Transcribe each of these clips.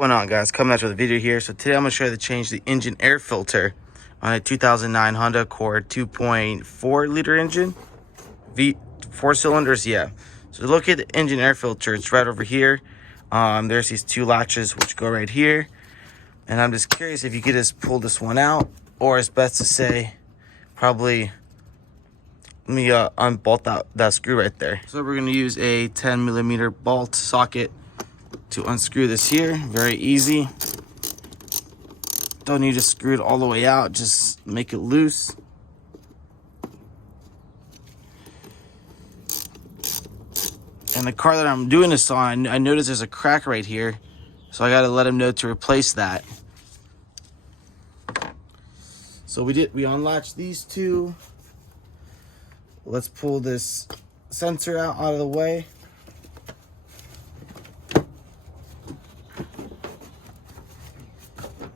What's going on, guys? Coming out with a video here. So today I'm going to show you how to change the engine air filter on a 2009 Honda Accord 2.4 liter engine. 4 cylinders, yeah. So to look at the engine air filter, it's right over here. There's these two latches which go right here. And I'm just curious if you could just pull this one out, or it's best to say probably let me unbolt that screw right there. So we're going to use a 10mm bolt socket to unscrew this here. Very easy. Don't need to screw it all the way out, just make it loose. And the car that I'm doing this on, I noticed there's a crack right here, so I got to let him know to replace that. So we unlatched these two. Let's pull this sensor out of the way.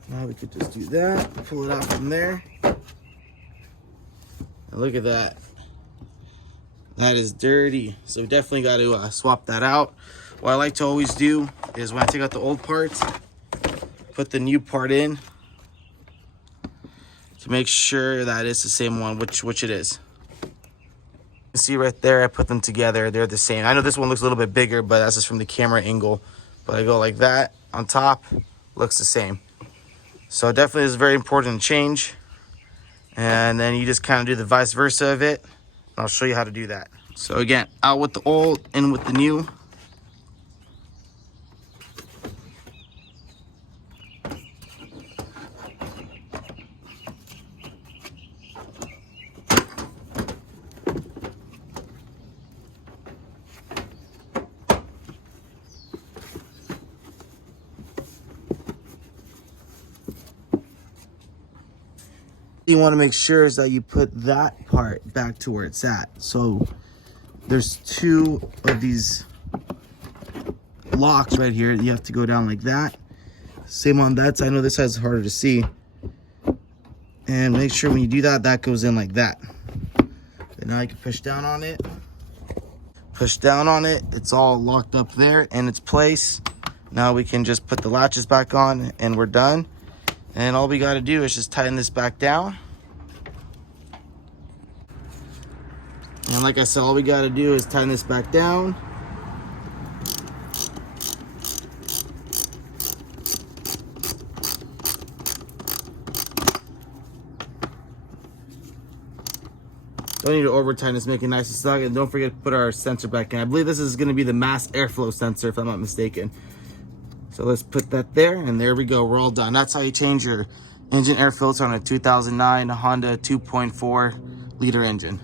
Now we could just do that, pull it out from there. And look at that. That is dirty. So we definitely got to swap that out. What I like to always do is when I take out the old parts, put the new part in to make sure that it's the same one, which it is. You see right there, I put them together. They're the same. I know this one looks a little bit bigger, but that's just from the camera angle. But I go like that on top, looks the same. So definitely is very important to change. And then you just kind of do the vice versa of it. And I'll show you how to do that. So again, out with the old, in with the new. You want to make sure is that you put that part back to where it's at. So there's two of these locks right here. You have to go down like that. Same on that side. I know this side's harder to see. And make sure when you do that, that goes in like that. And now you can push down on it. Push down on it. It's all locked up there in its place. Now we can just put the latches back on and we're done. And all we got to do is just tighten this back down. And like I said, all we got to do is tighten this back down. Don't need to over tighten this, make it nice and snug. And don't forget to put our sensor back in. I believe this is going to be the mass airflow sensor, if I'm not mistaken. So let's put that there, and there we go. We're all done. That's how you change your engine air filter on a 2009 Honda 2.4 liter engine.